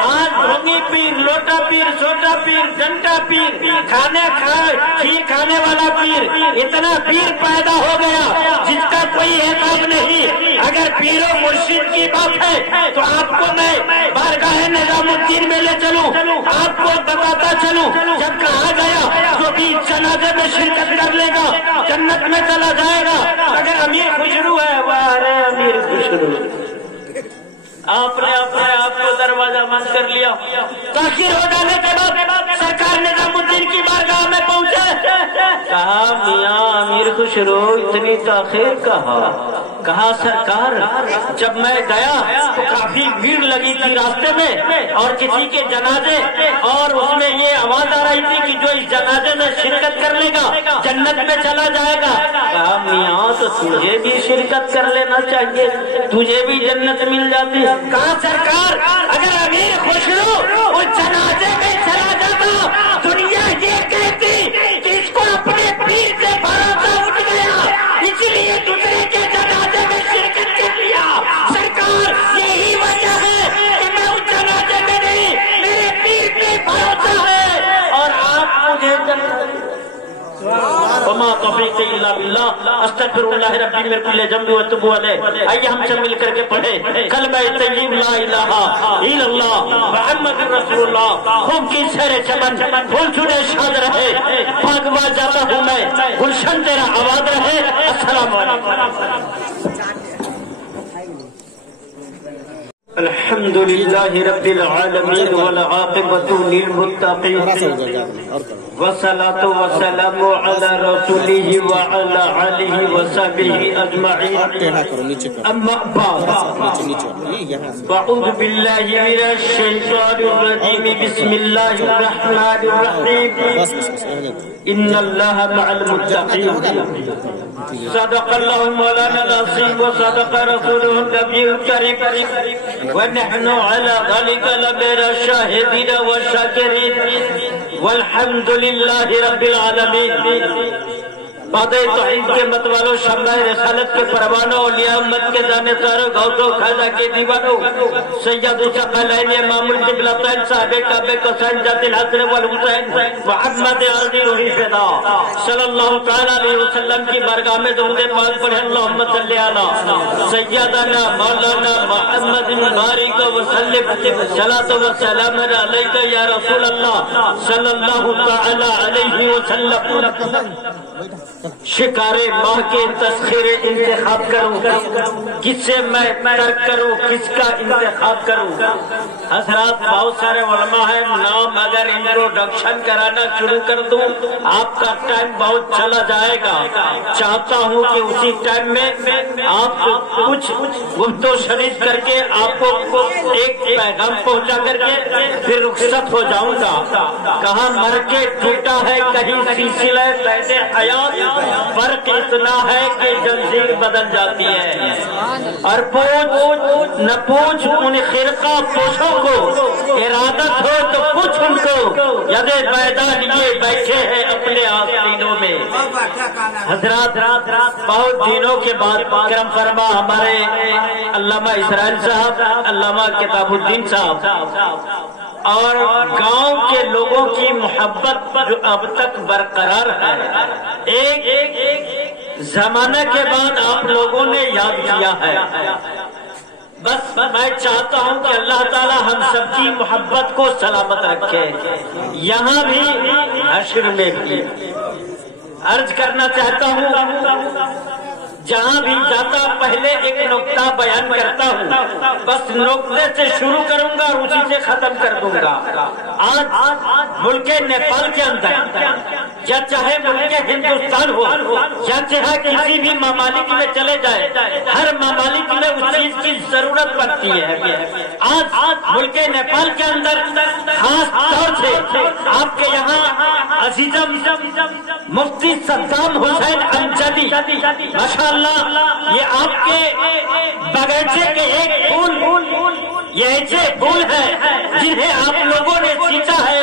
آج ڈھونگی پیر، لوٹا پیر، چھوٹا پیر، ڈنڈا پیر، کھیر کھانے والا پیر، اتنا پیر پیدا ہو گیا جس کا کوئی حساب نہیں۔ اگر پیر و مرشد کی بات ہے تو آپ کو میں بارگاہ نظام الدین میں لے چلوں، آپ کو بتاتا چلوں، جب کہا گیا جو بھی جنازے میں شرکت کر لے گا جنت میں چلا جائے گا۔ اگر امیر خوشرو ہے، ارے امیر خوشرو، آپ نے اپنے آپ کو دروازہ بند کر لیا۔ تاخیر ہو جانے کے بعد سرکار نظام الدین کی بارگاہ میں پہنچے، کہا میاں امیر خوشرو اتنی تاخیر کہا سرکار جب میں گیا تو کافی بھیڑ لگی تھی راستے میں اور کسی کے جنازے، اور اس میں یہ آواز آ رہی تھی کہ جو اس جنازے میں شرکت کر لے گا جنت میں چلا جائے گا۔ کہا میاں تو تجھے بھی شرکت کر لینا چاہیے، تجھے بھی جنت مل جاتی۔ کہا سرکار اگر امیر خوشرو اس جنازے میں چلا جاتا دنیا یہ کہتی کہ اس کو اپنے پیر سے بھروسہ اٹھ گیا اس لیے دوسرے کے جنازے میں شرکت کر لیا۔ سرکار یہی وجہ ہے کہ میں اس جنازے میں نہیں، میرے پیر پہ بھروسہ ہے اور آپ مجھے جنت۔ وما توفیق الا باللہ، استغفر اللہ ربی من کل ذنب واتوب الیہ۔ آئیے ہم سب مل کر کے پڑھیں کلمہ طیب لا الہ الا اللہ محمد رسول اللہ۔ خوب کی سیر چمن پھول چھوڑے شاد رہے، بھاگوا جاتا ہوں میں گلشن تیرا آباد رہے۔ السلام علیکم۔ الحمد للہ رب العالمین والعاقبۃ للمتقین والصلاة والسلام علی رسولہ وعلی آلہ وصحبہ اجمعین، اما بعد، اعوذ باللہ من الشیطان الرجیم، بسم اللہ الرحمن الرحیم، ان اللہ مع المتقین۔ صدق اللہ مولانا العظیم وصدق رسولہ النبی الکریم، ونحن على ذلك لمن الشاهدين والشاكرين والحمد لله رب العالمین۔ بعد توحید کے مت والوں، شمع رسالت کے پروانوں، اولیاء امت کے جانثاروں، غوث و خواجہ کے دیوانوں، سید الثقلین امام القبلتین صاحب کعبہ قصین ذات الحسن والحسین محمد علی روح فدا صلی اللہ تعالی علیہ وسلم کی بارگاہ میں درود پاک پڑھیں۔ اللہم صلی علی سیدنا مولانا محمد بارک وسلم، صلاۃ و سلام علیک یا رسول اللہ صلی اللہ تعالی علیہ وسلم۔ شکار ماہ کے تسخیر انتخاب کروں، کس سے میں ترک کروں، کس کا انتخاب کروں؟ حضرات بہت سارے علماء ہیں، نام اگر انٹروڈکشن کرانا شروع کر دوں آپ کا ٹائم بہت چلا جائے گا۔ چاہتا ہوں کہ اسی ٹائم میں آپ کچھ گفت و شنید کر کے آپ کو ایک پیغام پہنچا کر کے پھر رخصت ہو جاؤں گا۔ کہاں مر کے ٹوٹا ہے کہیں سلسلہ قید حیات، فرق اتنا ہے کہ جنزیر بدل جاتی ہے۔ اور پوچھ نہ پوچھ ان خرقہ پوشوں کو، ارادت ہو تو پوچھ ان کو، یدے بیدا لیے بیٹھے ہیں اپنے آستینوں میں۔ حضرات بہت دنوں کے بعد کرم فرما ہمارے علامہ اسرائیل صاحب، علامہ کتاب الدین صاحب اور گاؤں کے لوگوں کی محبت جو اب تک برقرار ہے، ایک زمانہ کے بعد آپ لوگوں نے یاد کیا ہے۔ بس میں چاہتا ہوں کہ اللہ تعالی ہم سب کی محبت کو سلامت رکھے، یہاں بھی حشر میں بھی۔ عرض کرنا چاہتا ہوں جہاں بھی جاتا پہلے ایک نقطہ بیان کرتا ہوں، بس نقطے سے شروع کروں گا اور اسی سے ختم کر دوں گا۔ آج ملک نیپال کے اندر یا چاہے ملک ہندوستان ہو یا چاہے کسی بھی ممالک میں چلے جائے، ہر ممالک میں اس چیز کی ضرورت پڑتی ہے۔ آج ملک نیپال کے اندر خاص طور سے آپ کے یہاں عزیزم مفتی صدام حسین امجدی، ماشاء اللہ یہ آپ کے باغیچے کے ایک پھول، یہ ایسے پھول ہیں جنہیں آپ لوگوں نے سینچا ہے،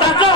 10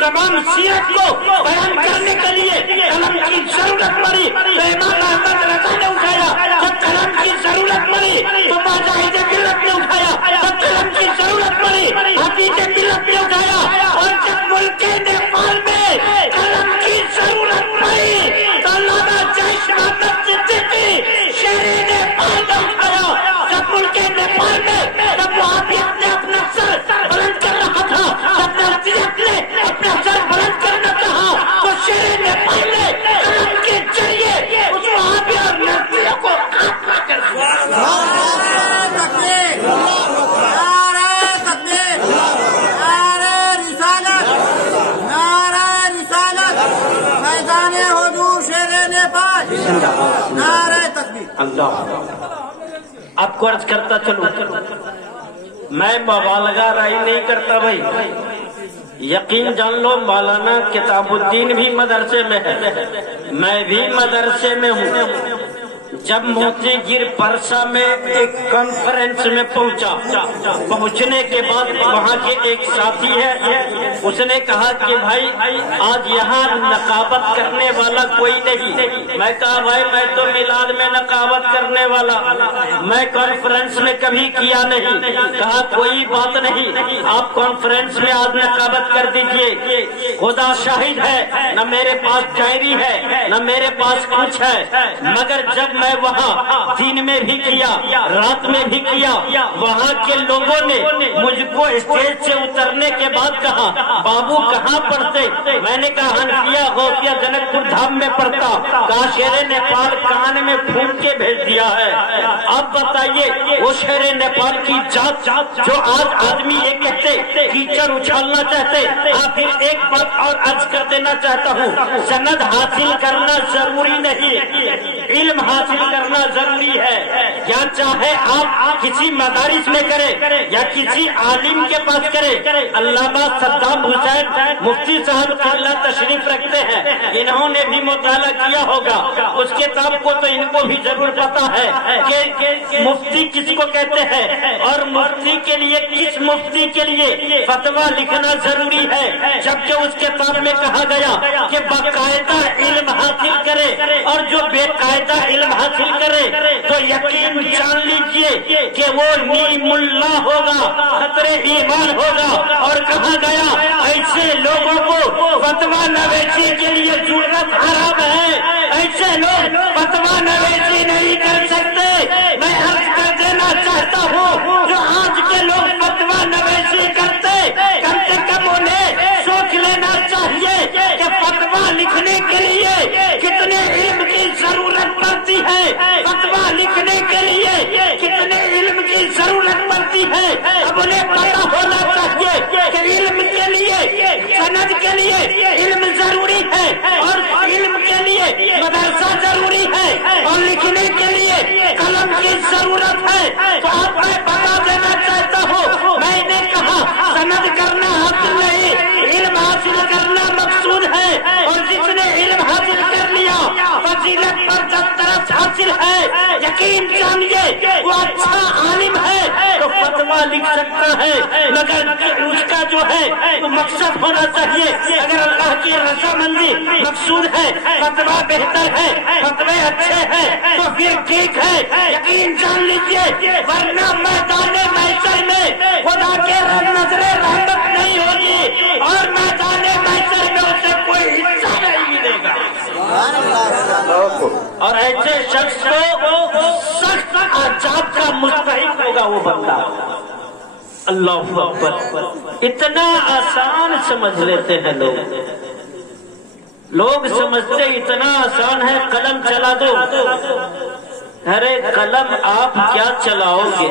تمام سیرت کو بیان کرنے کے لیے قلم کی ضرورت پڑی تو امام احمد رضا نے اٹھایا، جب قلم کی ضرورت پڑی تو مجاہد ملت نے اٹھایا، جب قلم کی ضرورت پڑی حفیظ ملت نے اٹھایا، اور جب ملک نیپال میں قلم کی ضرورت پڑی تو علامہ جیش محمد صدیقی شیر نیپال نے اٹھایا۔ جب ملک نیپال میں جب وہابیت نے اپنا سر بلند کر رہا تھا، جب نرسیت نے اپنا سر بلند کرنا چاہا تو شیر نیپال نے قلم کے ذریعے اس وہابی اور نرسیت کو خاتمہ کر دیا۔ اللہ آپ کو عرض کرتا چلو، میں مبالغہ رائی نہیں کرتا بھائی، یقین جان لو مولانا کتاب الدین بھی مدرسے میں ہے، میں بھی مدرسے میں ہوں۔ جب موتی گر پرسا میں ایک کانفرنس میں پہنچنے کے بعد وہاں کے ایک ساتھی ہے، اس نے کہا کہ بھائی آج یہاں نقابت کرنے والا کوئی نہیں۔ میں کہا بھائی میں تو میلاد میں نقابت کرنے والا، میں کانفرنس میں کبھی کیا نہیں۔ کہا کوئی بات نہیں، آپ کانفرنس میں آج نقابت کر دیجئے، خدا شاہد ہے نہ میرے پاس ڈائری ہے نہ میرے پاس کچھ ہے، مگر جب میں وہاں دن میں بھی کیا رات میں بھی کیا، وہاں کے لوگوں نے مجھ کو اسٹیج سے اترنے کے بعد کہا بابو کہاں پڑھتے؟ میں نے کہا حنفیہ غوثیہ جنک پور دھام میں پڑھتا۔ کہا شیر نیپال کان میں پھول کے بھیج دیا ہے۔ اب بتائیے وہ شیر نیپال کی ذات جو آج آدمی یہ کہتے کیچڑ اچھالنا چاہتے، پھر ایک بات اور عرض کر دینا چاہتا ہوں، سند حاصل کرنا ضروری نہیں، علم حاصل کرنا ضروری ہے۔ یا چاہے آپ کسی مدارس میں کریں یا کسی عالم کے پاس کریں۔ علامہ صدام حسین مفتی صاحب قبلہ تشریف رکھتے ہیں، انہوں نے بھی مطالعہ کیا ہوگا، اس کتاب کو تو ان کو بھی ضرور پتا ہے کہ مفتی کس کو کہتے ہیں اور مفتی کے لیے کس مفتی کے لیے فتویٰ لکھنا ضروری ہے، جبکہ اس کتاب میں کہا گیا کہ باقاعدہ علم حاصل کرے، اور جو بے قاعدہ علم حاصل کرے تو یقین جان لیجئے کہ وہ نیم اللہ ہوگا، خطرے ایمان ہوگا۔ اور کہا گیا ایسے لوگوں کو فتویٰ نویسی کے لیے ضرورت حرام ہے، ایسے لوگ فتویٰ نویسی نہیں کر سکتے۔ میں عرض کر دینا چاہتا ہوں جو آج کے لوگ فتویٰ نویسی کرتے، کم سے کم انہیں سوچ لینا چاہیے کہ فتویٰ لکھنے کے لیے کتنے علم کی ضرورت پڑتی ہے، فتویٰ لکھنے کے لیے کتنے علم کی ضرورت پڑتی ہے۔ اب انہیں پتا ہونا چاہیے کہ علم کے لیے سند کے لیے علم ضروری ہے، اور علم کے لیے مدرسہ ضروری ہے، اور لکھنے کے لیے قلم کی ضرورت ہے۔ تو آپ میں بتا دینا چاہتا ہوں، میں نے کہا سند کرنا حاصل نہیں، علم حاصل کرنا مقصود ہے، اور جس نے علم حاصل کر لیا فضیلت پر دسترس حاصل ہے، یقین جانیے وہ اچھا عالم ہے تو فتویٰ لکھ سکتا ہے، مگر اس کا جو ہے وہ مقصد ہونا چاہیے۔ اگر اللہ کی رضامندی مقصود ہے، فتویٰ بہتر ہے، فتوے اچھے ہیں تو پھر ٹھیک ہے، یقین جان لیجیے، ورنہ میدان محشر میں خدا کے نظر رحمت نہیں ہوگی، اور میدان محشر میں اسے کوئی حصہ نہیں ملے گا۔ اور ایسے شخص کو سخت عذاب کا مستحق ہوگا وہ بندہ۔ اللہ اکبر، اتنا آسان سمجھ لیتے ہیں لوگ سمجھتے اتنا آسان ہے قلم چلا دو۔ ارے قلم آپ کیا چلاؤ گے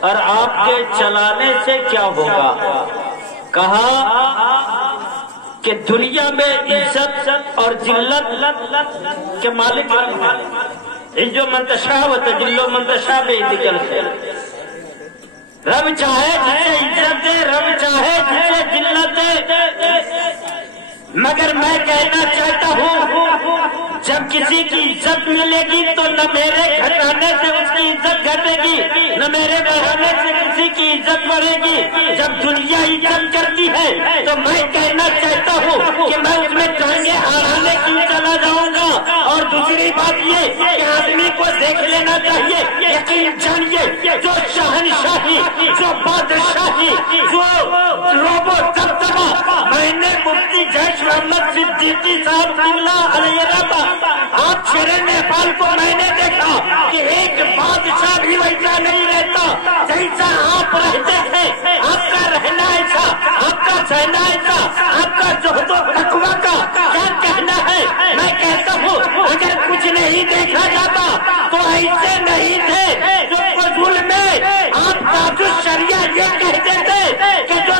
اور آپ کے چلانے سے کیا ہوگا؟ کہا کہ دنیا میں عزت اور ذلت کے مالک جو منتشا و تجلو منتشا بے ذکر سے، رب چاہے جسے عزت دے، رب چاہے جسے ذلت دے، مگر میں کہنا چاہتا ہوں جب کسی کی عزت ملے گی تو نہ میرے گھٹانے سے اس کی عزت گھٹے گی، نہ میرے بڑھانے سے کسی کی عزت بڑھے گی۔ جب دنیا عزت کرتی ہے تو میں کہنا چاہتا ہوں کہ میں اس میں ٹانگیں اڑانے کیوں چلا جاؤں گا۔ اور دوسری بات یہ کہ آدمی کو دیکھ لینا چاہیے، یقین جانیے جو شہنشاہی، جو بادشاہی، جو روبو دبدبہ میں نے مفتی جیش محمد صدیقی صاحب قبلہ علیہ رحمہ، آپ شیر نیپال کو میں نے دیکھا کہ ایک بادشاہ بھی ویسا نہیں رہتا جیسا آپ رہتے ہیں۔ آپ کا رہنا ایسا، آپ کا سہنا ایسا، آپ کا زہد و تقویٰ کا کیا کہنا ہے۔ میں کہتا ہوں اگر کچھ نہیں دیکھا جاتا تو ایسے نہیں تھے جو فضول میں آپ تاج الشریعہ یہ کہتے تھے کہ جو